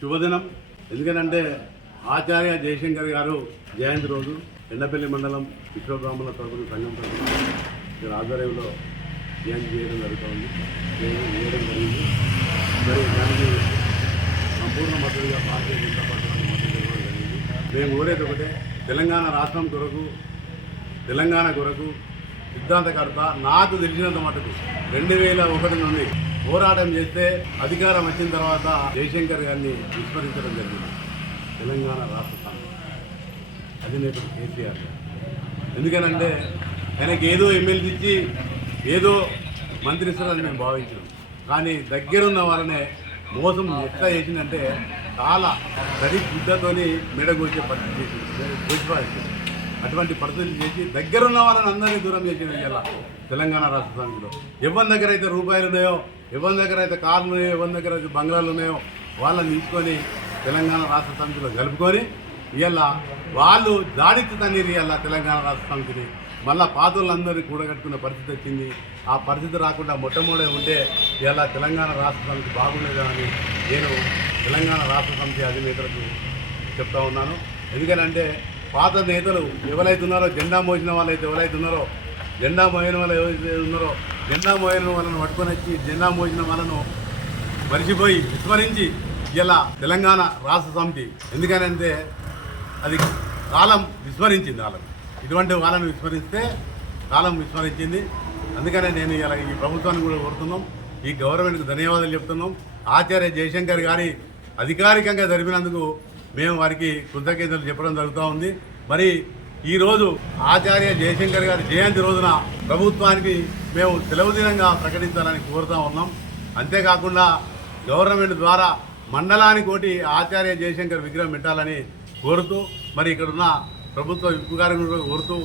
శుభదినం. ఎందుకంటే ఆచార్య జయశంకర్ గారు జయంతి రోజు ఎండపల్లి మండలం విశ్వబ్రాహ్మణుల తరపున సంఘం తరపున ఆధ్వర్యంలో జయంతి చేయడం జరుగుతుంది. చేయడం చేయడం జరిగింది. మరి దానికి సంపూర్ణ మద్దతుగా భారతీయ జనతా పార్టీ వారికి మద్దతు ఇవ్వడం జరిగింది మేము కోరేది ఒకటే తెలంగాణ రాష్ట్రం కొరకు తెలంగాణ కొరకు సిద్ధాంతకర్త నాకు తెలిసినంత మటుకు రెండు వేల ఒకటి నుండి పోరాటం చేస్తే అధికారం వచ్చిన తర్వాత జయశంకర్ గారిని విస్మరించడం జరిగింది. తెలంగాణ రాష్ట్ర సమితి కేసీఆర్ గారు. ఎందుకనంటే ఆయనకి ఏదో ఎమ్మెల్యే ఇచ్చి ఏదో మంత్రిస్తారని మేము భావించాం కానీ దగ్గరున్న వాళ్ళనే మోసం ఎట్లా చేసిందంటే చాలా గడి గుడ్డతోని మెడగొచ్చే పరిస్థితి చేసింది. అటువంటి పరిస్థితులు చేసి దగ్గరున్న వాళ్ళని అందరినీ దూరం చేసిన ఇలా తెలంగాణ రాష్ట్ర సమితిలో ఎవరి దగ్గర అయితే రూపాయలు ఉన్నాయో ఎవరి దగ్గర అయితే కార్లు ఉన్నాయో ఎవరి దగ్గర అయితే బంగ్లాలు ఉన్నాయో వాళ్ళని తీసుకొని తెలంగాణ రాష్ట్ర సమితిలో కలుపుకొని ఇలా వాళ్ళు దాడికి తన్నీరు ఇలా తెలంగాణ రాష్ట్ర సమితిని మళ్ళీ పాత్రలందరినీ కూడగట్టుకునే పరిస్థితి వచ్చింది. ఆ పరిస్థితి రాకుండా మొట్టమొదటి ఉంటే ఇలా తెలంగాణ రాష్ట్ర సమితి బాగుండేదా అని నేను తెలంగాణ రాష్ట్ర సమితి అధినేతలకు చెప్తా ఉన్నాను. ఎందుకనంటే పాత నేతలు ఎవరైతే ఉన్నారో జెండా మోసిన వాళ్ళైతే ఎవరైతే ఉన్నారో జెండా మోయిన వాళ్ళు ఎవరైతే ఉన్నారో జెండా మోయిన వాళ్ళను పట్టుకొని వచ్చి జెండా మోసిన వాళ్ళను మరిచిపోయి విస్మరించి ఇలా తెలంగాణ రాష్ట్ర సమితి. ఎందుకనంటే అది కాలం విస్మరించింది వాళ్ళని. ఇటువంటి వాళ్ళని విస్మరిస్తే కాలం విస్మరించింది. అందుకనే నేను ఇలా ఈ ప్రభుత్వాన్ని కూడా కోరుతున్నాం. ఈ గవర్నమెంట్కి ధన్యవాదాలు చెప్తున్నాం. ఆచార్య జయశంకర్ గారి అధికారికంగా జరిపినందుకు మేము వారికి కృతజ్ఞతలు చెప్పడం జరుగుతూ ఉంది. మరి ఈరోజు ఆచార్య జయశంకర్ గారి జయంతి రోజున ప్రభుత్వానికి మేము సెలవు దినంగా ప్రకటించాలని కోరుతా ఉన్నాం. అంతేకాకుండా గవర్నమెంట్ ద్వారా మండలానికి ఒకటి ఆచార్య జయశంకర్ విగ్రహం పెట్టాలని కోరుతూ మరి ఇక్కడున్న ప్రభుత్వ విప్పు గారిని కోరుతూ